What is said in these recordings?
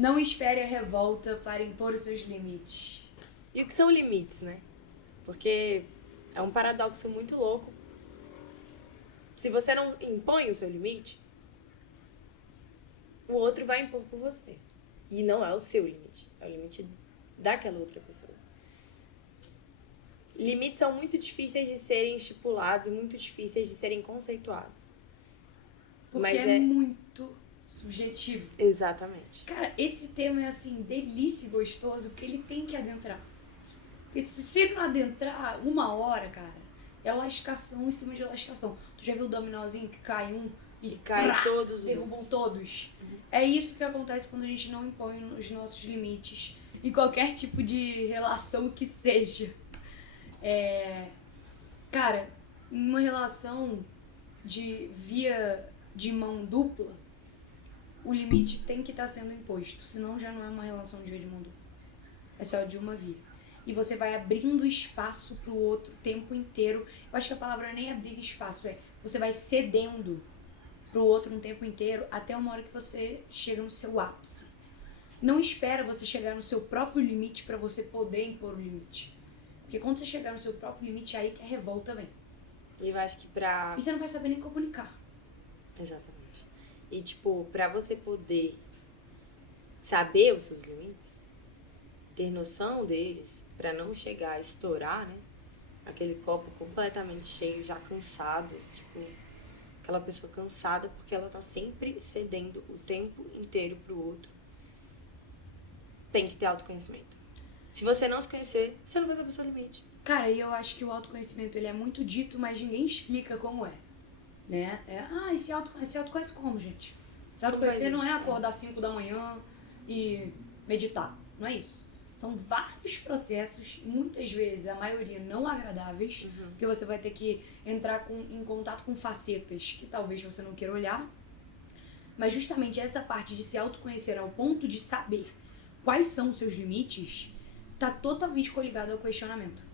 Não espere a revolta para impor os seus limites. E o que são limites, né? Porque é um paradoxo muito louco. Se você não impõe o seu limite, o outro vai impor por você. E não é o seu limite, é o limite daquela outra pessoa. Limites são muito difíceis de serem estipulados, muito difíceis de serem conceituados. Porque Mas é muito subjetivo. Exatamente. Cara, esse tema é assim, delícia e gostoso, porque ele tem que adentrar. Porque se ele não adentrar 1 hora, cara, é lascação em cima de lascação. Tu já viu o dominózinho que cai um e cai todos os derrubam outros. todos? É isso que acontece quando a gente não impõe os nossos limites em qualquer tipo de relação que seja. Cara, em uma relação de via de mão dupla, o limite tem que estar sendo imposto, senão já não é uma relação de via de mão dupla. É só de uma via. E você vai abrindo espaço pro outro o tempo inteiro. Eu acho que a palavra nem é abrir espaço, você vai cedendo pro outro um tempo inteiro até uma hora que você chega no seu ápice. Não espera você chegar no seu próprio limite para você poder impor o limite. Porque quando você chegar no seu próprio limite, é aí que a revolta vem. E eu acho que pra... E você não vai saber nem comunicar. Exatamente. E, tipo, pra você poder saber os seus limites, ter noção deles, pra não chegar a estourar, né? Aquele copo completamente cheio, já cansado, tipo, aquela pessoa cansada porque ela tá sempre cedendo o tempo inteiro pro outro. Tem que ter autoconhecimento. Se você não se conhecer, você não vai saber o seu limite. Cara, e eu acho que o autoconhecimento ele é muito dito, mas ninguém explica como é. Né? Se autoconhece como, gente? Se autoconhecer não é acordar 5 da manhã e meditar. Não é isso. São vários processos, muitas vezes, a maioria não agradáveis, porque você vai ter que entrar em contato com facetas que talvez você não queira olhar. Mas justamente essa parte de se autoconhecer ao ponto de saber quais são os seus limites, tá totalmente coligado ao questionamento.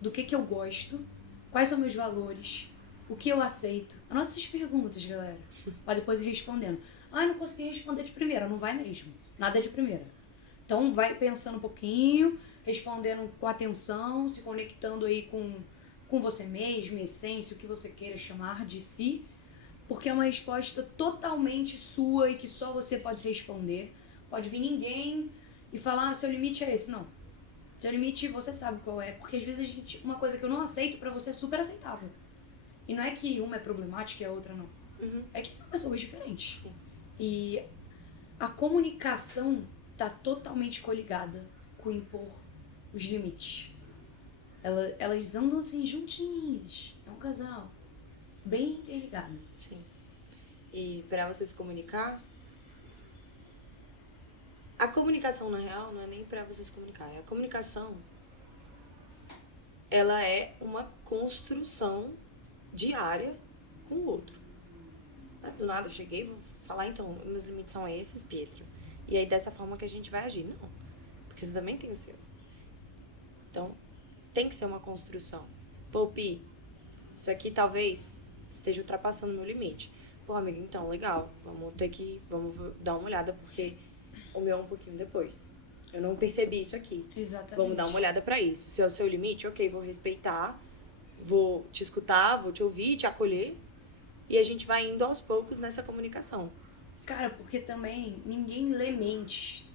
Do que eu gosto, quais são meus valores, o que eu aceito. Anota essas perguntas, galera, pra depois ir respondendo. Eu não consegui responder de primeira. Não vai mesmo. Nada de primeira. Então vai pensando um pouquinho, respondendo com atenção, se conectando aí com você mesmo, essência, o que você queira chamar de si, porque é uma resposta totalmente sua e que só você pode responder. Pode vir ninguém e falar, seu limite é esse. Não. Seu limite você sabe qual é, porque às vezes uma coisa que eu não aceito pra você é super aceitável. E não é que uma é problemática e a outra não. É que são pessoas diferentes. Sim. E a comunicação tá totalmente coligada com impor os limites. Elas andam assim juntinhas. É um casal. Bem interligado. Sim. E pra você se comunicar, a comunicação, na real, não é nem pra você se comunicar. A comunicação, ela é uma construção diária com o outro. Do nada eu cheguei e vou falar, então, meus limites são esses, Pietro. E aí dessa forma que a gente vai agir. Não. Porque você também tem os seus. Então, tem que ser uma construção. Pô, Pi, isso aqui talvez esteja ultrapassando o meu limite. Pô, amigo, então, legal. Vamos dar uma olhada, porque o meu é um pouquinho depois. Eu não percebi isso aqui. Exatamente. Vamos dar uma olhada pra isso. Se é o seu limite, ok, vou respeitar. Vou te escutar, vou te ouvir, te acolher. E a gente vai indo aos poucos nessa comunicação. Cara, porque também ninguém lê mentes.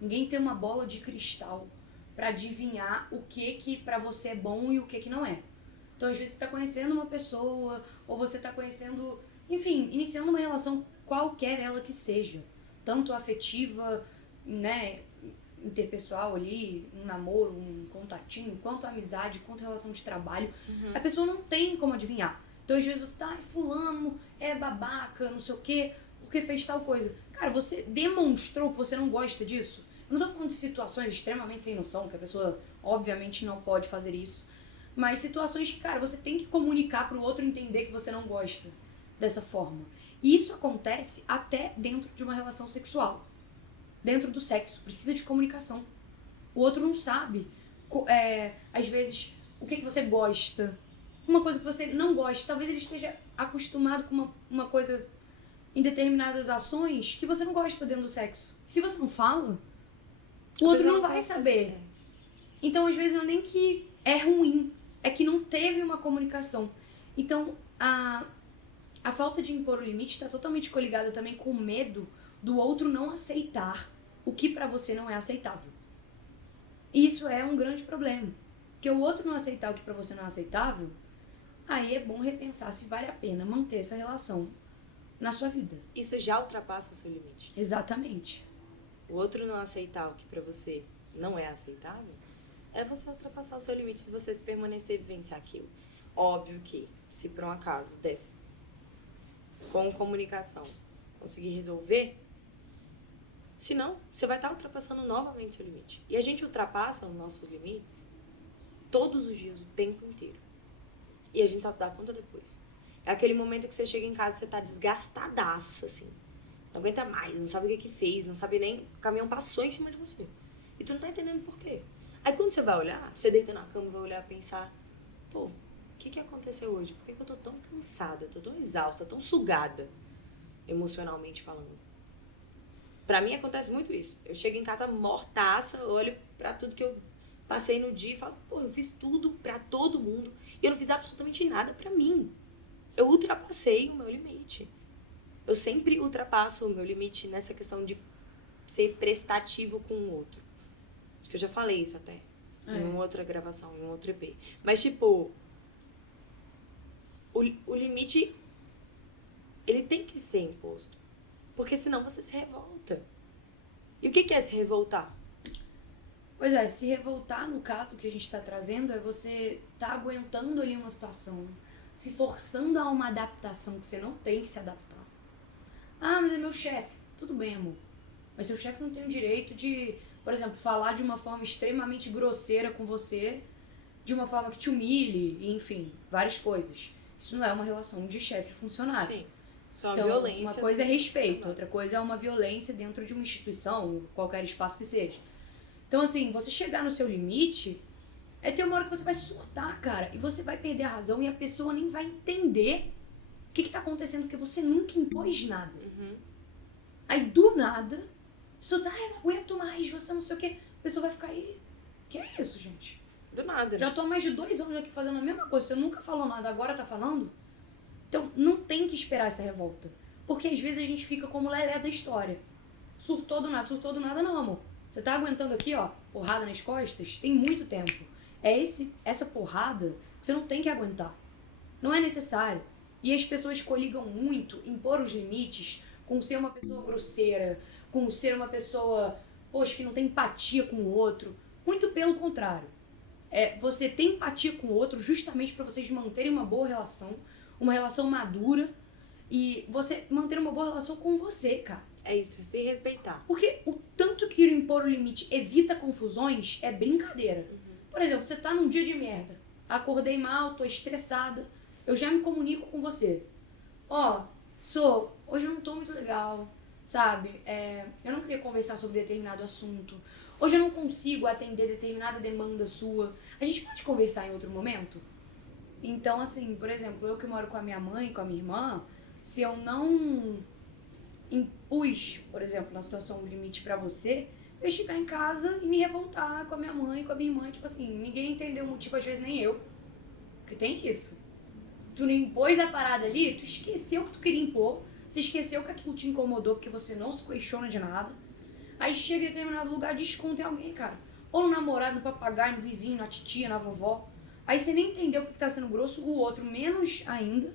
Ninguém tem uma bola de cristal pra adivinhar o que pra você é bom e o que não é. Então, às vezes, você tá conhecendo uma pessoa, ou você tá conhecendo... Enfim, iniciando uma relação, qualquer ela que seja. Tanto afetiva, né, interpessoal ali, um namoro, um contatinho, quanto amizade, quanto relação de trabalho. A pessoa não tem como adivinhar. Então, às vezes, você tá, fulano é babaca, não sei o quê, porque fez tal coisa. Cara, você demonstrou que você não gosta disso. Eu não tô falando de situações extremamente sem noção, que a pessoa, obviamente, não pode fazer isso. Mas situações que, cara, você tem que comunicar pro outro entender que você não gosta dessa forma. E isso acontece até dentro de uma relação sexual. Dentro do sexo. Precisa de comunicação. O outro não sabe, às vezes, o que você gosta. Uma coisa que você não gosta. Talvez ele esteja acostumado com uma coisa em determinadas ações que você não gosta dentro do sexo. Se você não fala, o outro não vai saber. Então, às vezes, não é nem que é ruim, é que não teve uma comunicação. Então, a falta de impor o limite está totalmente coligada também com o medo do outro não aceitar o que pra você não é aceitável. E isso é um grande problema. Porque o outro não aceitar o que pra você não é aceitável, aí é bom repensar se vale a pena manter essa relação na sua vida. Isso já ultrapassa o seu limite. Exatamente. O outro não aceitar o que pra você não é aceitável, é você ultrapassar o seu limite se você permanecer e vivenciar aquilo. Óbvio que, se por um acaso desse, com comunicação, conseguir resolver, senão você vai estar ultrapassando novamente seu limite. E a gente ultrapassa os nossos limites todos os dias, o tempo inteiro. E a gente só se dá conta depois. É aquele momento que você chega em casa e você tá desgastadaça, assim. Não aguenta mais, não sabe o que fez, não sabe nem... O caminhão passou em cima de você. E tu não tá entendendo por quê. Aí quando você vai olhar, você deita na cama e vai olhar e pensar, pô, o que aconteceu hoje? Por que eu tô tão cansada, tô tão exausta, tão sugada, emocionalmente falando? Pra mim acontece muito isso. Eu chego em casa mortaça, olho pra tudo que eu passei no dia e falo, pô, eu fiz tudo pra todo mundo e eu não fiz absolutamente nada pra mim. Eu ultrapassei o meu limite. Eu sempre ultrapasso o meu limite nessa questão de ser prestativo com o outro. Acho que eu já falei isso até. Em uma outra gravação, em um outro EP. Mas, tipo, o limite, ele tem que ser imposto. Porque senão você se revolta. E o que é se revoltar? Pois é, se revoltar, no caso que a gente tá trazendo, é você tá aguentando ali uma situação, se forçando a uma adaptação que você não tem que se adaptar. Ah, mas é meu chefe. Tudo bem, amor. Mas seu chefe não tem o direito de, por exemplo, falar de uma forma extremamente grosseira com você, de uma forma que te humilhe, enfim, várias coisas. Isso não é uma relação de chefe e funcionário. Sim. Isso é uma Então, violência. uma coisa é respeito, outra coisa é uma violência dentro de uma instituição, qualquer espaço que seja. Então, assim, você chegar no seu limite, é ter uma hora que você vai surtar, cara, e você vai perder a razão e a pessoa nem vai entender o que tá acontecendo, porque você nunca impôs nada. Aí, do nada, você tá, não aguento mais, você não sei o quê. A pessoa vai ficar aí, que é isso, gente? Do nada. Já tô há mais de 2 anos aqui fazendo a mesma coisa, você nunca falou nada, agora tá falando? Então, não tem que esperar essa revolta. Porque às vezes a gente fica como lelé da história. Surtou do nada não, amor. Você tá aguentando aqui, ó, porrada nas costas, tem muito tempo. É essa porrada que você não tem que aguentar. Não é necessário. E as pessoas coligam muito em pôr os limites com ser uma pessoa grosseira, com ser uma pessoa, poxa, que não tem empatia com o outro. Muito pelo contrário. Você tem empatia com o outro justamente para vocês manterem uma boa relação, uma relação madura e você manter uma boa relação com você, cara. É isso, se respeitar. Porque o tanto que impor o limite evita confusões é brincadeira. Por exemplo, você tá num dia de merda. Acordei mal, tô estressada. Eu já me comunico com você. Hoje eu não tô muito legal, sabe? Eu não queria conversar sobre determinado assunto. Hoje eu não consigo atender determinada demanda sua. A gente pode conversar em outro momento? Então, assim, por exemplo, eu que moro com a minha mãe, com a minha irmã, se eu não impus, por exemplo, na situação um limite pra você, eu ia chegar em casa e me revoltar com a minha mãe, com a minha irmã, tipo assim, ninguém entendeu o motivo, às vezes nem eu. Porque tem isso. Tu não impôs a parada ali, tu esqueceu o que tu queria impor, você esqueceu que aquilo te incomodou porque você não se questiona de nada. Aí chega em determinado lugar, desconta em alguém, cara. Ou no namorado, no papagaio, no vizinho, na titia, na vovó. Aí você nem entendeu porque tá sendo grosso, o outro menos ainda.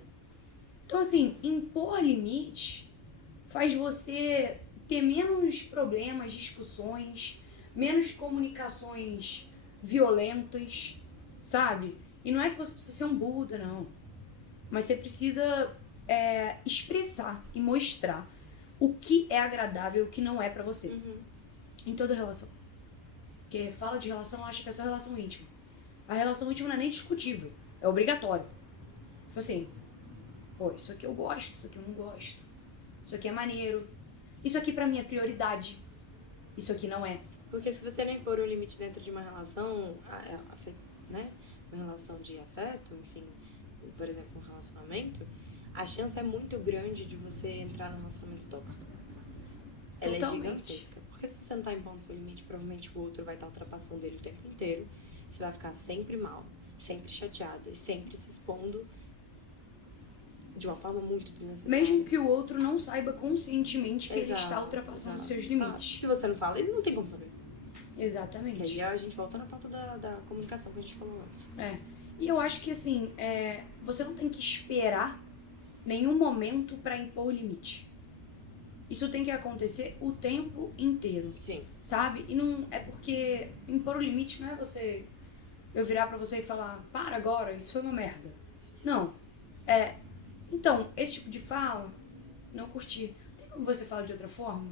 Então, assim, impor limite faz você ter menos problemas, discussões, menos comunicações violentas, sabe? E não é que você precisa ser um Buda, não. Mas você precisa expressar e mostrar o que é agradável e o que não é pra você. Em toda relação. Porque fala de relação, acha que é só relação íntima. A relação íntima não é nem discutível. É obrigatório. Tipo assim, isso aqui eu gosto, isso aqui eu não gosto. Isso aqui é maneiro. Isso aqui pra mim é prioridade. Isso aqui não é. Porque se você não impor um limite dentro de uma relação, né? Uma relação de afeto, enfim, por exemplo, um relacionamento, a chance é muito grande de você entrar num relacionamento tóxico. Ela Totalmente. é gigantesca. Porque se você não tá impondo seu limite, provavelmente o outro vai estar ultrapassando ele o tempo inteiro. Você vai ficar sempre mal, sempre chateada e sempre se expondo de uma forma muito desnecessária. Mesmo que o outro não saiba conscientemente que ele Exato, está ultrapassando exato. seus limites. Se você não fala, ele não tem como saber. Exatamente. Que aí a gente volta na pauta da comunicação que a gente falou antes. É. E eu acho que, assim, você não tem que esperar nenhum momento pra impor limite. Isso tem que acontecer o tempo inteiro, Sim. sabe? E não é porque impor o limite não é eu virar pra você e falar, para agora, isso foi uma merda. Não. Então, esse tipo de fala, não curti. Tem como você falar de outra forma?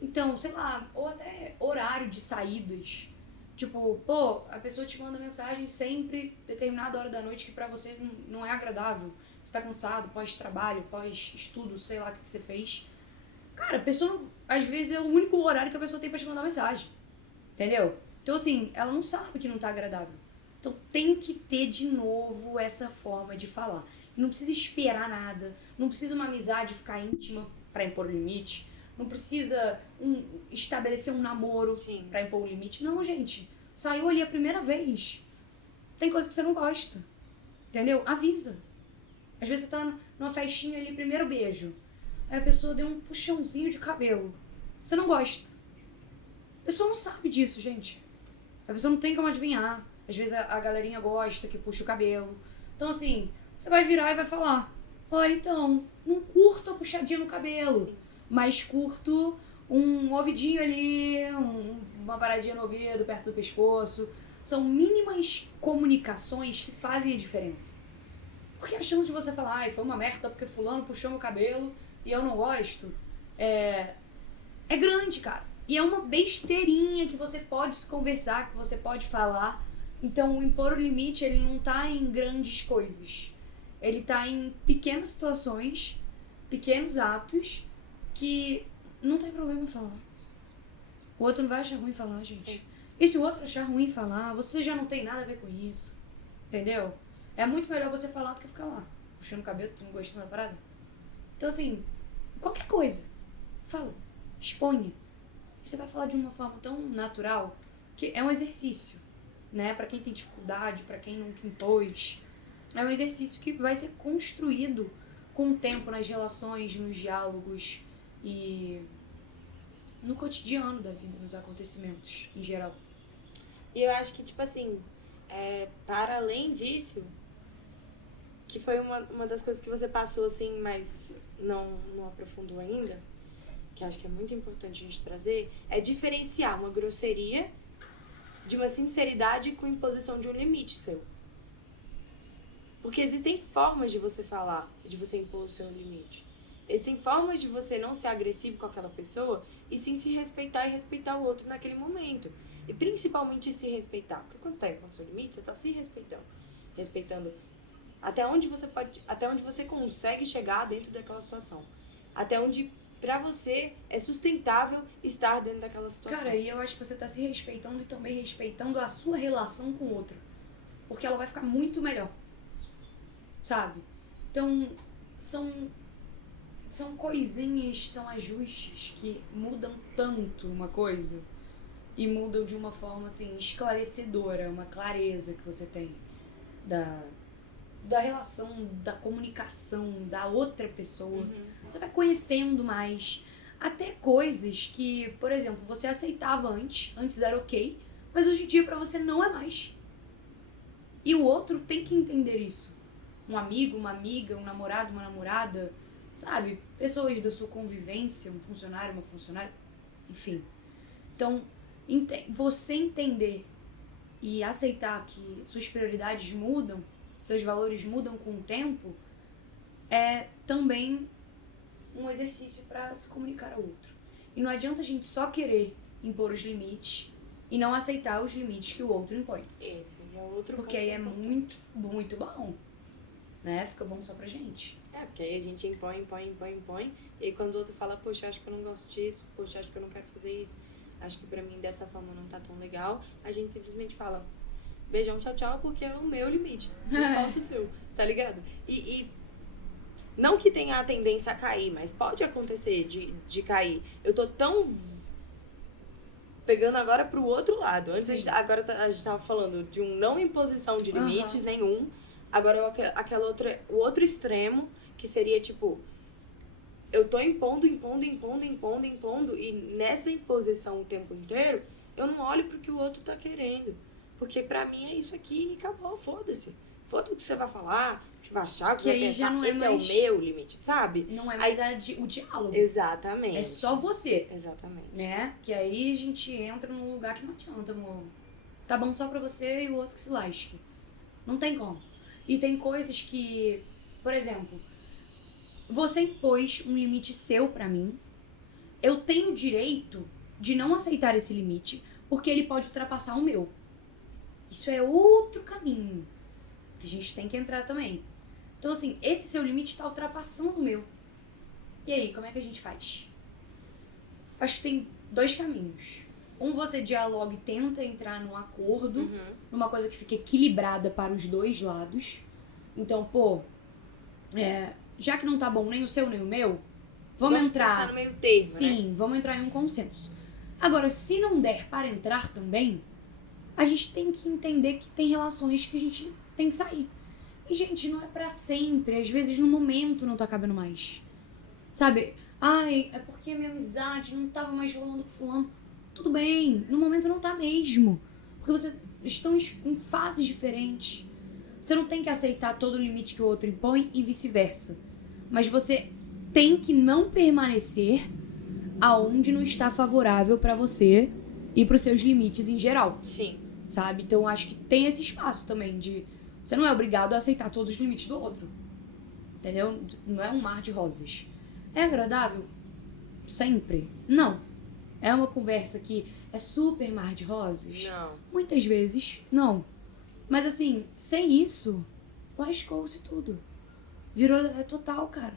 Então, sei lá, ou até horário de saídas. Tipo, pô, a pessoa te manda mensagem sempre, determinada hora da noite, que pra você não é agradável. Você tá cansado, pós-trabalho, pós-estudo, sei lá o que você fez. Cara, a pessoa, às vezes, é o único horário que a pessoa tem pra te mandar mensagem. Entendeu? Então, assim, ela não sabe que não tá agradável. Então, tem que ter, de novo, essa forma de falar. E não precisa esperar nada. Não precisa uma amizade ficar íntima pra impor o limite. Não precisa estabelecer um namoro Sim. pra impor o limite. Não, gente. Saiu ali a primeira vez. Tem coisa que você não gosta. Entendeu? Avisa. Às vezes você tá numa festinha ali, primeiro beijo. Aí a pessoa deu um puxãozinho de cabelo. Você não gosta. A pessoa não sabe disso, gente. A pessoa não tem como adivinhar. Às vezes a galerinha gosta que puxa o cabelo. Então, assim, você vai virar e vai falar: olha, então, não curto a puxadinha no cabelo. Sim. Mas curto um ouvidinho ali, uma paradinha no ouvido, perto do pescoço. São mínimas comunicações que fazem a diferença. Porque a chance de você falar, ai, foi uma merda porque fulano puxou meu cabelo e eu não gosto, é grande, cara. E é uma besteirinha que você pode se conversar, que você pode falar. Então, o impor o limite, ele não tá em grandes coisas. Ele tá em pequenas situações, pequenos atos, que não tem problema em falar. O outro não vai achar ruim falar, gente. Sim. E se o outro achar ruim falar, você já não tem nada a ver com isso. Entendeu? É muito melhor você falar do que ficar lá, puxando o cabelo, tu não gostando da parada. Então, assim, qualquer coisa, fala, exponha. E você vai falar de uma forma tão natural, que é um exercício, né? Pra quem tem dificuldade, pra quem nunca impôs. É um exercício que vai ser construído com o tempo nas relações, nos diálogos e no cotidiano da vida, nos acontecimentos em geral. E eu acho que, tipo assim, para além disso, que foi uma das coisas que você passou, assim, mas não aprofundou ainda, que acho que é muito importante a gente trazer, é diferenciar uma grosseria de uma sinceridade com imposição de um limite seu. Porque existem formas de você falar, de você impor o seu limite. Existem formas de você não ser agressivo com aquela pessoa e sim se respeitar e respeitar o outro naquele momento. E principalmente se respeitar. Porque quando tá impondo o seu limite, você tá se respeitando. Respeitando até onde você consegue chegar dentro daquela situação. Até onde pra você é sustentável estar dentro daquela situação. Cara, e eu acho que você tá se respeitando e também respeitando a sua relação com o outro. Porque ela vai ficar muito melhor. Sabe? Então, são coisinhas, são ajustes que mudam tanto uma coisa e mudam de uma forma, assim, esclarecedora, uma clareza que você tem da relação, da comunicação da outra pessoa. Você vai conhecendo mais. Até coisas que, por exemplo, você aceitava antes era ok, mas hoje em dia pra você não é mais. E o outro tem que entender isso. Um amigo, uma amiga, um namorado, uma namorada, sabe? Pessoas da sua convivência, um funcionário, uma funcionária, enfim. Então, você entender e aceitar que suas prioridades mudam, seus valores mudam com o tempo, é também um exercício para se comunicar ao outro. E não adianta a gente só querer impor os limites e não aceitar os limites que o outro impõe. Esse é outro Porque aí é ponto. muito, muito bom. Né? Fica bom só pra gente. Porque aí a gente impõe. E aí quando o outro fala, poxa, acho que eu não gosto disso, poxa, acho que eu não quero fazer isso, acho que pra mim dessa forma não tá tão legal, a gente simplesmente fala, beijão, tchau, tchau, porque é o meu limite. Não falta o seu, tá ligado? E Não que tenha a tendência a cair, mas pode acontecer de cair. Eu tô tão... Pegando agora pro outro lado. Antes, agora a gente tava falando de um não imposição de limites nenhum. Agora o outro extremo, que seria tipo... Eu tô impondo, e nessa imposição o tempo inteiro, eu não olho pro que o outro tá querendo. Porque pra mim é isso aqui e acabou, foda-se. Foda-se o que você vai falar, o que você vai achar, o que você vai pensar. Já não é esse mais... é o meu limite, sabe? Não é mais o diálogo. Exatamente. É só você. Exatamente. Né? Que aí a gente entra num lugar que não adianta, amor. Tá bom só pra você e o outro que se lasque. Não tem como. E tem coisas que, por exemplo, você impôs um limite seu pra mim. Eu tenho o direito de não aceitar esse limite, porque ele pode ultrapassar o meu. Isso é outro caminho que a gente tem que entrar também. Então, assim, esse seu limite tá ultrapassando o meu. E aí, como é que a gente faz? Acho que tem 2 caminhos. Um, você dialoga e tenta entrar num acordo, numa coisa que fique equilibrada para os 2 lados. Então, já que não tá bom nem o seu nem o meu, vamos entrar... no meio termo, sim, né? Vamos entrar em um consenso. Agora, se não der para entrar também, a gente tem que entender que tem relações que a gente tem que sair. E, gente, não é pra sempre. Às vezes, no momento, não tá cabendo mais. Sabe? Ai, é porque a minha amizade não tava mais rolando com fulano. Tudo bem, no momento não tá mesmo. Porque vocês estão em fases diferentes. Você não tem que aceitar todo o limite que o outro impõe e vice-versa. Mas você tem que não permanecer aonde não está favorável pra você e pros seus limites em geral. Sim. Sabe? Então, acho que tem esse espaço também de... Você não é obrigado a aceitar todos os limites do outro. Entendeu? Não é um mar de rosas. É agradável? Sempre? Não. É uma conversa que é super mar de rosas? Não. Muitas vezes, não. Mas assim, sem isso, lascou-se tudo. Virou total, cara.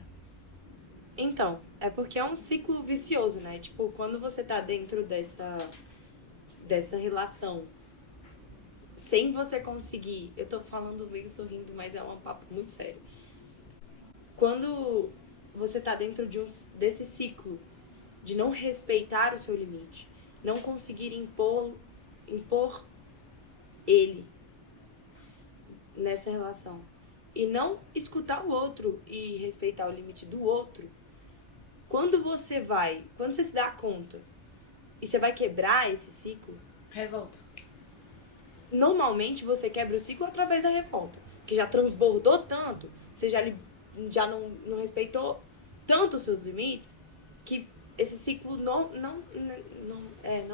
Então, é porque é um ciclo vicioso, né? Tipo, quando você tá dentro dessa relação, sem você conseguir... Eu tô falando meio sorrindo, mas é um papo muito sério. Quando você tá dentro desse ciclo de não respeitar o seu limite, não conseguir impor ele nessa relação, e não escutar o outro e respeitar o limite do outro, quando você se dá conta e você vai quebrar esse ciclo... Revolta. Normalmente você quebra o ciclo através da revolta, que já transbordou tanto, você já não respeitou tanto os seus limites, que esse ciclo não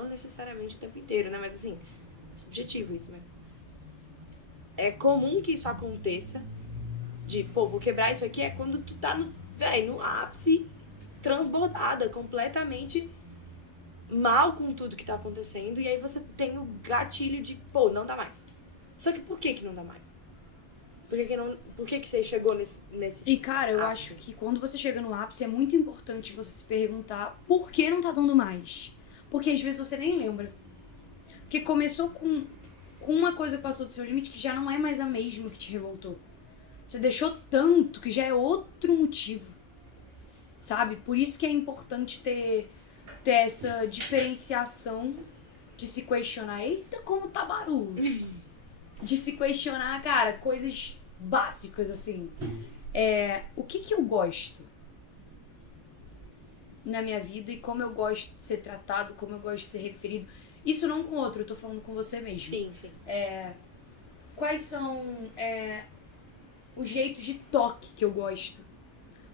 necessariamente o tempo inteiro, né? Mas assim, é subjetivo isso, mas é comum que isso aconteça, vou quebrar isso aqui, é quando tu tá no ápice, transbordada, completamente mal com tudo que tá acontecendo, e aí você tem o gatilho de, não dá mais. Só que por que não dá mais? Por que você chegou nesse E, cara, eu acho que quando você chega no ápice, é muito importante você se perguntar por que não tá dando mais. Porque às vezes você nem lembra. Porque começou com uma coisa que passou do seu limite que já não é mais a mesma que te revoltou. Você deixou tanto que já é outro motivo. Sabe? Por isso que é importante ter essa diferenciação de se questionar. Eita, como tá barulho. De se questionar, cara, coisas básicas, assim. O que eu gosto na minha vida e como eu gosto de ser tratado, como eu gosto de ser referido. Isso não com outro, eu tô falando com você mesmo. Sim, sim. Quais são os jeitos de toque que eu gosto?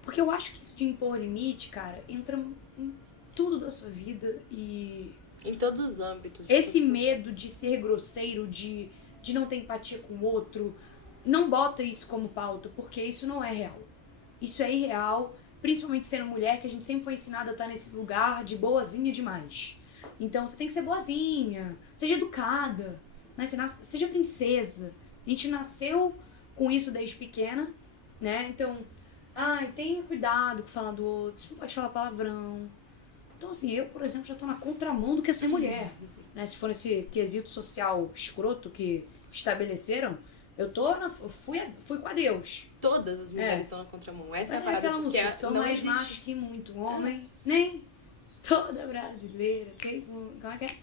Porque eu acho que isso de impor limite, cara, entra em tudo da sua vida e... Em todos os âmbitos. Esse medo de ser grosseiro, de não ter empatia com o outro, não bota isso como pauta, porque isso não é real. Isso é irreal, principalmente sendo mulher, que a gente sempre foi ensinada a estar nesse lugar de boazinha demais. Então você tem que ser boazinha, seja educada, né? Seja princesa. A gente nasceu com isso desde pequena, né? Então, tenha cuidado com falar do outro, você não pode falar palavrão. Então, assim, eu, por exemplo, já tô na contramão do que é ser mulher, né? Se for esse quesito social escroto que estabeleceram, fui com a Deus. Todas as mulheres estão na contramão. Essa é a parada. Aquela música, sou não mais existe. macho que muito homem, nem toda brasileira. Como é que é?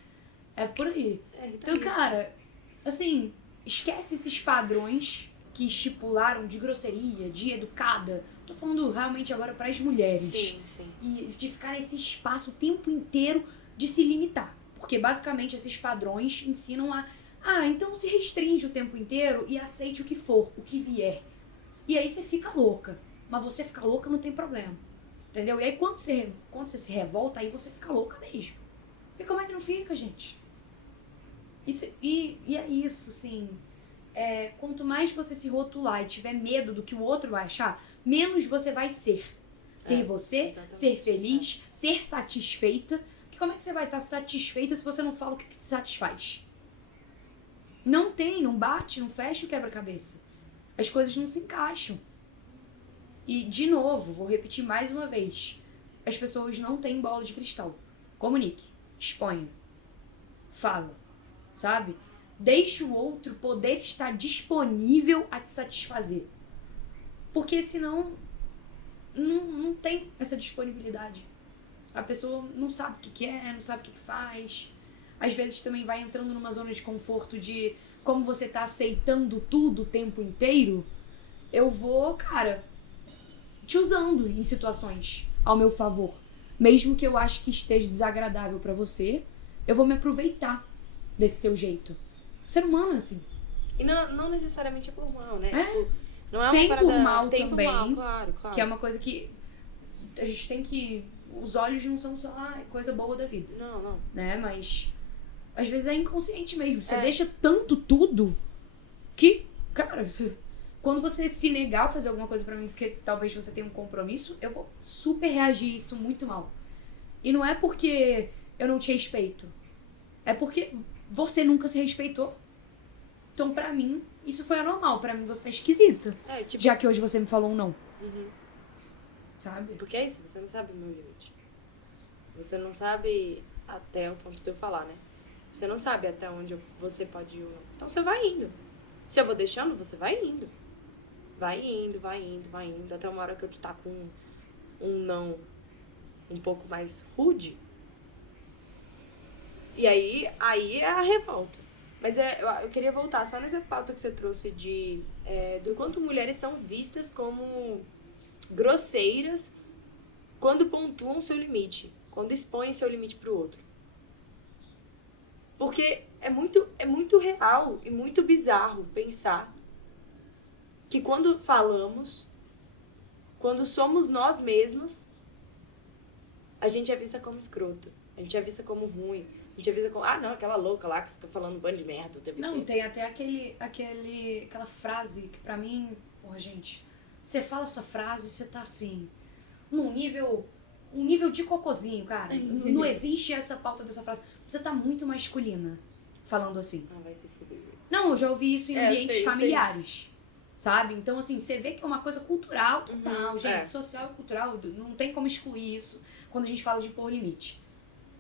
É por aí. Então, cara, assim, esquece esses padrões que estipularam de grosseria, de educada. Tô falando realmente agora para as mulheres. Sim, sim. E de ficar nesse espaço o tempo inteiro de se limitar. Porque basicamente esses padrões ensinam então se restringe o tempo inteiro e aceite o que for, o que vier. E aí você fica louca. Mas você ficar louca não tem problema. Entendeu? E aí quando você se revolta, aí você fica louca mesmo. Porque como é que não fica, gente? E é isso, assim. Quanto mais você se rotular e tiver medo do que o outro vai achar, menos você vai ser. Ser você, exatamente. ser feliz, ser satisfeita. Porque como é que você vai estar satisfeita se você não fala o que te satisfaz? Não bate, não fecha o quebra-cabeça. As coisas não se encaixam. E, de novo, vou repetir mais uma vez. As pessoas não têm bola de cristal. Comunique, exponha, fala, sabe? Deixe o outro poder estar disponível a te satisfazer. Porque senão não tem essa disponibilidade. A pessoa não sabe o que quer, não sabe o que faz. Às vezes também vai entrando numa zona de conforto de como você tá aceitando tudo o tempo inteiro, eu vou, cara, te usando em situações ao meu favor. Mesmo que eu ache que esteja desagradável pra você, eu vou me aproveitar desse seu jeito. O ser humano é assim. E não necessariamente é por mal, né? Tipo, não é uma tem parada... por mal tem também. Por mal, claro. Que é uma coisa que a gente tem que... Os olhos não são só coisa boa da vida. Não. Né? Mas às vezes é inconsciente mesmo. Você deixa tanto tudo que, cara, quando você se negar a fazer alguma coisa pra mim porque talvez você tenha um compromisso, eu vou super reagir isso muito mal. E não é porque eu não te respeito. É porque você nunca se respeitou. Então, pra mim, isso foi anormal. Pra mim, você tá esquisita. Tipo... Já que hoje você me falou um não. Uhum. Sabe? Porque é isso, você não sabe o meu limite. Você não sabe até o ponto de eu falar, né? Você não sabe até onde você pode ir ou não. Então, você vai indo. Se eu vou deixando, você vai indo. Vai indo. Até uma hora que eu te tá com um não um pouco mais rude. E aí é a revolta. Mas eu queria voltar só nessa pauta que você trouxe do quanto mulheres são vistas como grosseiras quando pontuam seu limite, quando expõem seu limite pro outro. Porque é muito real e muito bizarro pensar que quando falamos, quando somos nós mesmas, a gente é vista como escrota, a gente é vista como ruim, a gente é vista como, aquela louca lá que fica falando um bando de merda o tempo inteiro. Não, tem até aquela frase que pra mim, porra, gente, você fala essa frase e você tá assim, um nível de cocôzinho, cara. Não existe essa pauta dessa frase. Você tá muito masculina falando assim. Vai se fuder. Não, eu já ouvi isso em ambientes sei. familiares. Sabe? Então, assim, você vê que é uma coisa cultural total, gente. Social e cultural, não tem como excluir isso quando a gente fala de impor limite.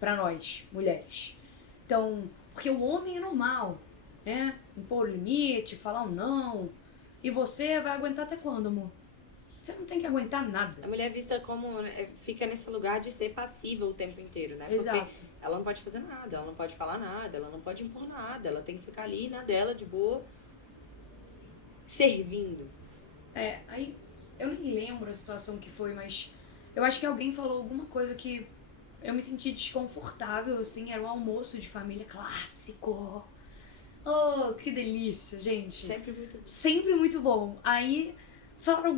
Pra nós, mulheres. Então, porque o homem é normal, né? Impor limite, falar um não. E você vai aguentar até quando, amor? Você não tem que aguentar nada. A mulher é vista como... fica nesse lugar de ser passiva o tempo inteiro, né? Exato. Porque ela não pode fazer nada, ela não pode falar nada, ela não pode impor nada. Ela tem que ficar ali na dela, de boa, servindo. Aí eu nem lembro a situação que foi, mas eu acho que alguém falou alguma coisa que eu me senti desconfortável, assim. Era um almoço de família clássico. Oh, que delícia, gente. Sempre muito bom. Aí falaram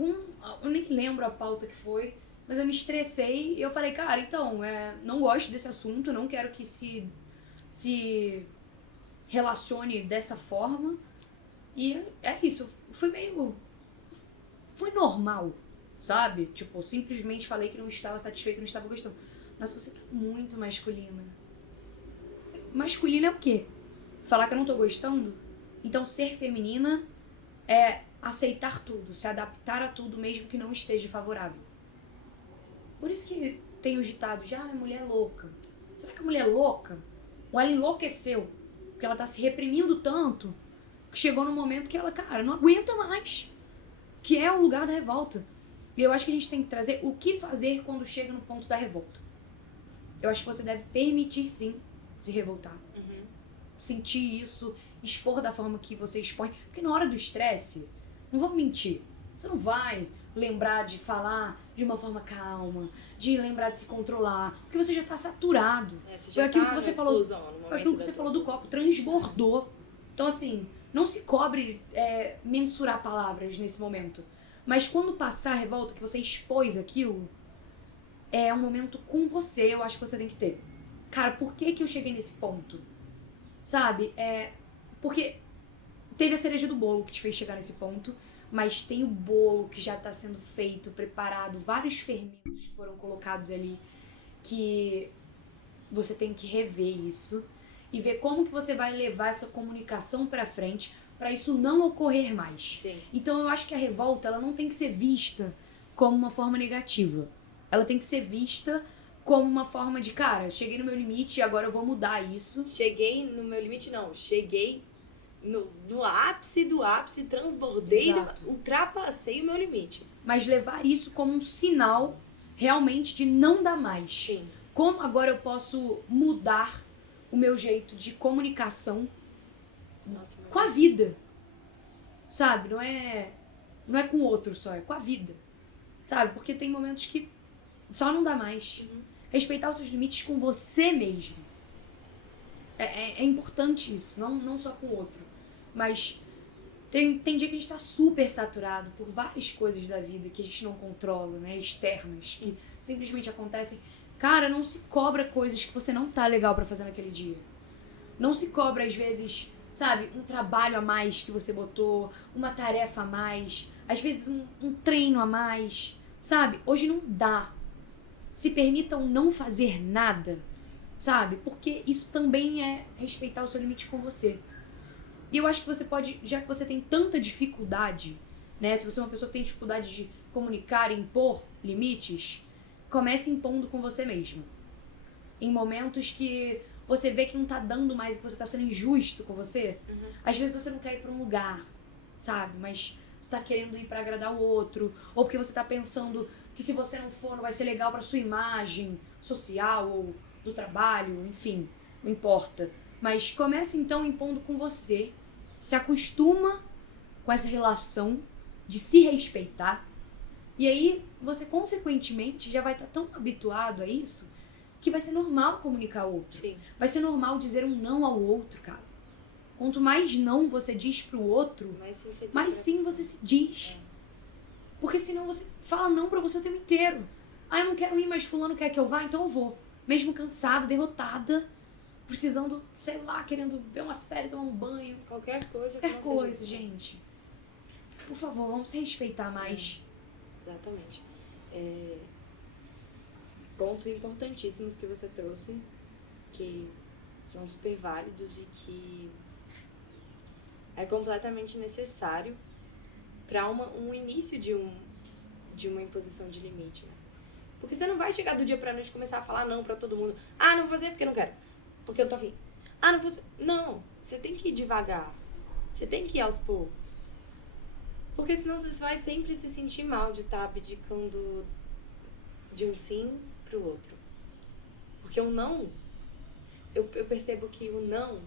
eu nem lembro a pauta que foi, mas eu me estressei e eu falei, cara, então, não gosto desse assunto, não quero que se relacione dessa forma. E é isso, foi normal, sabe? Tipo, simplesmente falei que não estava satisfeita, não estava gostando. Nossa, você tá muito masculina. Masculina é o quê? Falar que eu não tô gostando? Então, ser feminina é aceitar tudo, se adaptar a tudo, mesmo que não esteja favorável. Por isso que tem os ditados de, mulher louca. Será que a mulher é louca? Ou ela enlouqueceu? Porque ela tá se reprimindo tanto chegou no momento que ela, cara, não aguenta mais. Que é o lugar da revolta. E eu acho que a gente tem que trazer o que fazer quando chega no ponto da revolta. Eu acho que você deve permitir, sim, se revoltar. Sentir isso, expor da forma que você expõe. Porque na hora do estresse, não vamos mentir, você não vai lembrar de falar de uma forma calma, de lembrar de se controlar, porque você já tá saturado. Foi aquilo que você falou, foi aquilo que você falou do copo, transbordou. Então, assim, não se cobre mensurar palavras nesse momento. Mas quando passar a revolta, que você expôs aquilo, é um momento com você, eu acho que você tem que ter. Cara, por que que eu cheguei nesse ponto? Sabe? Porque teve a cereja do bolo que te fez chegar nesse ponto, mas tem o bolo que já está sendo feito, preparado, vários fermentos que foram colocados ali, que você tem que rever isso e ver como que você vai levar essa comunicação para frente para isso não ocorrer mais. Sim. Então eu acho que a revolta, ela não tem que ser vista como uma forma negativa. Ela tem que ser vista como uma forma de, cara, cheguei no meu limite e agora eu vou mudar isso. Cheguei no meu limite, não. Cheguei no ápice do ápice, transbordei, ultrapassei o meu limite. Mas levar isso como um sinal realmente de não dar mais. Sim. Como agora eu posso mudar o meu jeito de comunicação com a vida, sabe? Não é com o outro só, é com a vida, sabe? Porque tem momentos que só não dá mais. Respeitar os seus limites com você mesmo. É importante isso, não só com o outro. Mas tem dia que a gente tá super saturado por várias coisas da vida que a gente não controla, né? Externas, que simplesmente acontecem. Cara, não se cobra coisas que você não tá legal pra fazer naquele dia. Não se cobra, às vezes, sabe, um trabalho a mais que você botou, uma tarefa a mais, às vezes um treino a mais, sabe? Hoje não dá. Se permitam não fazer nada, sabe? Porque isso também é respeitar o seu limite com você. E eu acho que você pode, já que você tem tanta dificuldade, né? Se você é uma pessoa que tem dificuldade de comunicar, impor limites, comece impondo com você mesmo. Em momentos que você vê que não tá dando mais e que você tá sendo injusto com você, às vezes você não quer ir pra um lugar, sabe? Mas você tá querendo ir pra agradar o outro, ou porque você tá pensando que se você não for, não vai ser legal pra sua imagem social ou do trabalho, enfim, não importa. Mas comece então impondo com você, se acostuma com essa relação de se respeitar, e aí você consequentemente já vai estar tão habituado a isso que vai ser normal comunicar ao outro. Sim. Vai ser normal dizer um não ao outro, cara. Quanto mais não você diz pro outro, mais sim você se diz. Porque senão você fala não pra você o tempo inteiro. Ah, eu não quero ir, mas fulano quer que eu vá, então eu vou. Mesmo cansada, derrotada, precisando, sei lá, querendo ver uma série, tomar um banho. Qualquer coisa. Qualquer coisa, gente. Por favor, vamos se respeitar mais. Exatamente. Pontos importantíssimos que você trouxe, que são super válidos e que é completamente necessário para um início de uma imposição de limite, né? Porque você não vai chegar do dia pra noite e começar a falar não pra todo mundo. Ah, não vou fazer porque não quero. Porque eu tô afim. Ah, não vou fazer. Não, você tem que ir devagar. Você tem que ir aos poucos. Porque senão você vai sempre se sentir mal de estar abdicando de um sim pro outro. Porque o não, eu percebo que o não,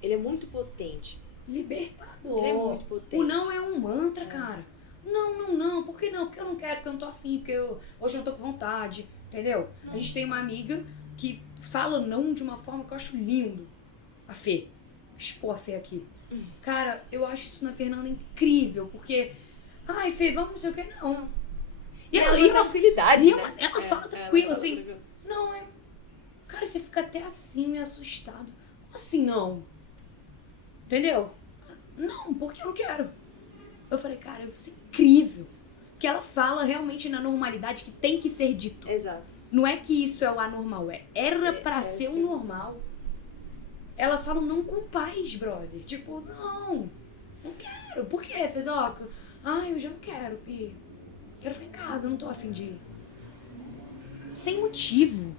ele é muito potente. Libertador. Ele é muito potente. O não é um mantra, cara. Não. Por que não? Porque eu não quero, porque eu não tô afim, porque hoje eu não tô com vontade. Entendeu? A gente tem uma amiga que fala não de uma forma que eu acho lindo. A Fê. Expor a Fê aqui. Cara, eu acho isso na Fernanda incrível, porque... Ai, Fê, vamos não sei o que, não. E ela tranquilidade, né? Ela fala tranquilo, assim. Não, cara, você fica até assim, meio assustado. Como assim, não? Entendeu? Não, porque eu não quero. Eu falei, cara, isso é incrível. Que ela fala realmente na normalidade que tem que ser dito. Exato. Não é que isso é o anormal, era pra ser o normal. Ela fala não com paz, brother. Tipo, não quero. Por quê, Fezoca? Ai, eu já não quero, Pi. Quero ficar em casa, eu não tô afim de ir. Sem motivo.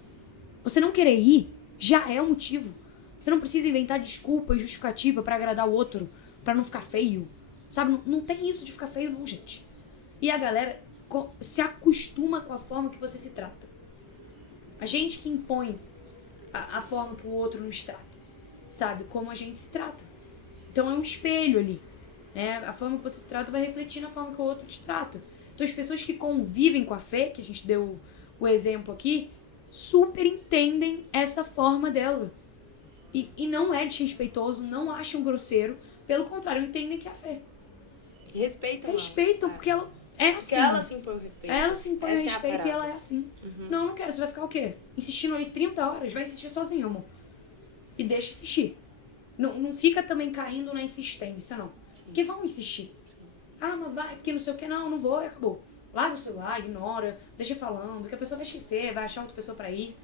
Você não querer ir já é o motivo. Você não precisa inventar desculpa e justificativa pra agradar o outro. pra não ficar feio. Sabe? Não tem isso de ficar feio, não, gente. E a galera se acostuma com a forma que você se trata. A gente que impõe a forma que o outro nos trata. Sabe? Como a gente se trata. Então é um espelho ali. Né? A forma que você se trata vai refletir na forma que o outro te trata. Então as pessoas que convivem com a Fê, que a gente deu o exemplo aqui, super entendem essa forma dela. E não é desrespeitoso, não acham grosseiro. Pelo contrário, entendem que é a Fê. Respeitam, porque ela é assim. Porque ela se impõe o respeito. Ela se impõe o Essa é a respeito e parada. ela é assim. Uhum. Não quero. Você vai ficar o quê? Insistindo ali 30 horas? Vai insistir sozinho, amor. E deixa insistir. Não fica também caindo na insistência, não. Sim. Porque vão insistir. Ah, mas vai, porque não sei o que. Não vou e acabou. Larga o celular, ignora, deixa falando, que a pessoa vai esquecer, vai achar outra pessoa pra ir.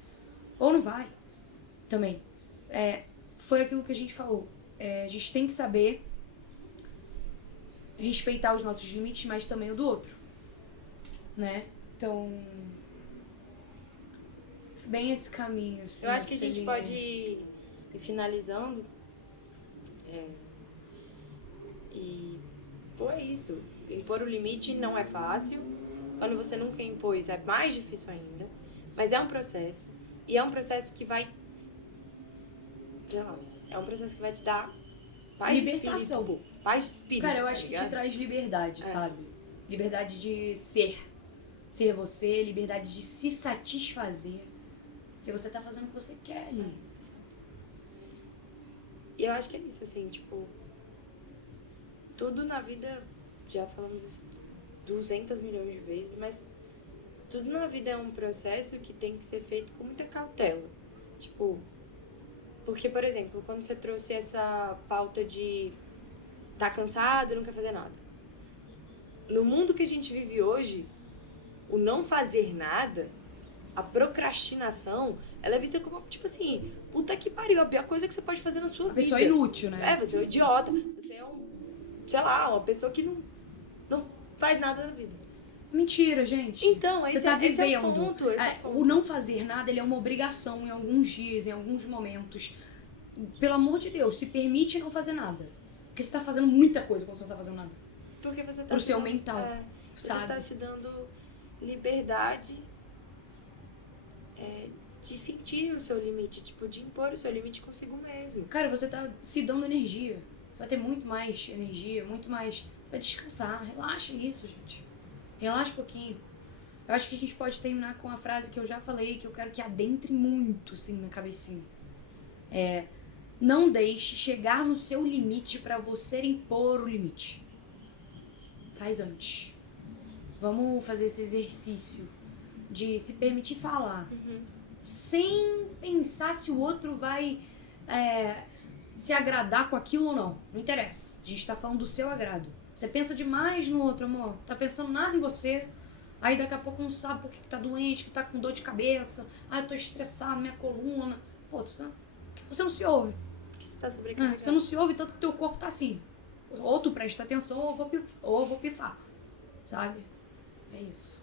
Ou não vai. Também. Foi aquilo que a gente falou. A gente tem que saber respeitar os nossos limites, mas também o do outro. Né? Então, é bem esse caminho, assim. Eu acho que a gente linha. pode ir finalizando. E, pô, é isso. Impor o limite não é fácil. Quando você nunca impôs, é mais difícil ainda. Mas é um processo. E é um processo que vai... Sei lá, é um processo que vai te dar paz Libertação. de espírito. Paz de espírito, Cara, eu tá acho que ligado? te traz liberdade, sabe? Liberdade de ser. Ser você, liberdade de se satisfazer. Porque você tá fazendo o que você quer ali. E eu acho que é isso, assim, tipo... Tudo na vida, já falamos isso 200 milhões de vezes, mas tudo na vida é um processo que tem que ser feito com muita cautela. Tipo, porque, por exemplo, quando você trouxe essa pauta de tá cansado, não quer fazer nada. No mundo que a gente vive hoje, o não fazer nada, a procrastinação, ela é vista como, tipo assim, puta que pariu, a pior coisa que você pode fazer na sua Uma vida. pessoa inútil, né? Você é um idiota, você é sei lá, uma pessoa que não faz nada na vida. Mentira, gente. Então, você esse tá é o vivendo. ponto, esse é o ponto. O não fazer nada, ele é uma obrigação em alguns dias, em alguns momentos. Pelo amor de Deus, se permite não fazer nada. Porque você tá fazendo muita coisa quando você não tá fazendo nada. Porque você tá Pro seu mental, você sabe? tá se dando liberdade de sentir o seu limite, tipo, de impor o seu limite consigo mesmo. Cara, você tá se dando energia. Você vai ter muito mais energia, muito mais... Você vai descansar. Relaxa isso, gente. Relaxa um pouquinho. Eu acho que a gente pode terminar com a frase que eu já falei, que eu quero que adentre muito, assim, na cabecinha. Não deixe chegar no seu limite pra você impor o limite. Faz antes. Vamos fazer esse exercício de se permitir falar. Sem pensar se o outro vai se agradar com aquilo ou não. Não interessa. A gente tá falando do seu agrado. Você pensa demais no outro, amor. Tá pensando nada em você. Aí daqui a pouco não sabe por que tá doente, que tá com dor de cabeça. Ah, eu tô estressado, minha coluna. Pô, você não se ouve. Que você tá sobrecarregado. Você não se ouve tanto que teu corpo tá assim. Ou tu presta atenção ou eu vou pifar. Sabe? É isso.